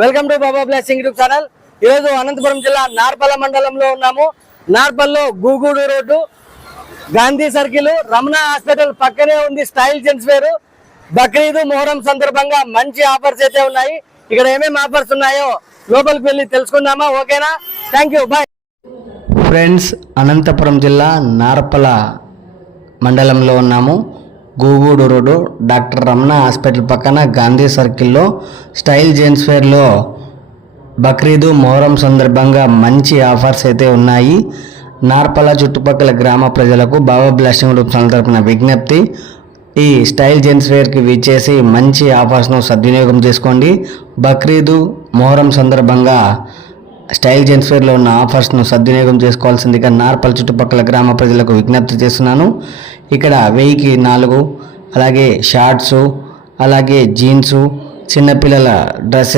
Welcome to Baba blessing YouTube channel. ఈరోజు అనంతపురం జిల్లా నార్పల మండలంలో ఉన్నాము. నార్పల్లో Gugudu road, Gandhi circle, Ramana hospital పక్కనే ఉంది style gents wear. Bakrid Muharram సందర్భంగా మంచి ఆఫర్స్ అయితే ఉన్నాయి. ఇక్కడ ఏమేమి ఆఫర్స్ ఉన్నాయో లోపలికి వెళ్ళి తెలుసుకుందామా? ఓకేనా? Thank you, bye. Friends, Anantapuram జిల్లా నార్పల మండలంలో ఉన్నాము. Gugudu road, doctor Ramana hospital పక్కన గాంధీ సర్కిల్లో స్టైల్ జెంట్స్ వేర్లో బక్రీదు మొహరం సందర్భంగా మంచి ఆఫర్స్ అయితే ఉన్నాయి. నార్పల చుట్టుపక్కల గ్రామ ప్రజలకు బాబా బ్లెస్సింగ్ యూట్యూబ్ ఛానల్ తరపున విజ్ఞప్తి, ఈ స్టైల్ జెంట్స్ వేర్కి విచ్చేసి మంచి ఆఫర్స్ను సద్వినియోగం చేసుకోండి. బక్రీదు మొహరం సందర్భంగా స్టైల్ జెంట్స్ వేర్లో ఉన్న ఆఫర్స్ను సద్వినియోగం చేసుకోవాల్సిందిగా నార్పల్ చుట్టుపక్కల గ్రామ ప్రజలకు విజ్ఞప్తి చేస్తున్నాను. ఇక్కడ 1000కి 4, అలాగే షార్ట్సు, అలాగే జీన్సు, చిన్నపిల్లల డ్రెస్సెస్